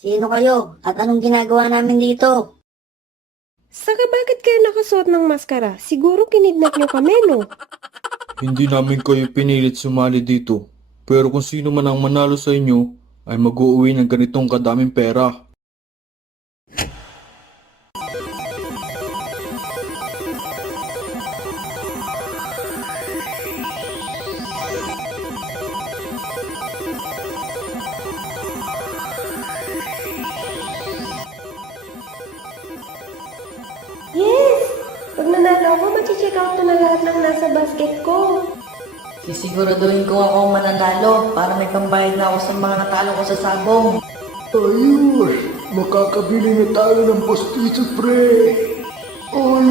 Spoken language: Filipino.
Sino kayo at anong ginagawa namin dito? Saka bakit kayo nakasuot ng maskara? Siguro kinidnap nyo kami, no? Hindi namin kayo pinilit sumali dito. Pero kung sino man ang manalo sa inyo, ay mag-uuwi ng ganitong kadaming pera. Yes! Pag nanalo ako, mag-check out ko na lahat ng nasa basket ko. Sisiguraduhin ko ako mananalo para may pambayad na ako sa mga natalo ko sa sabong. Ayos! Makakabili na tayo ng postizo, pre! All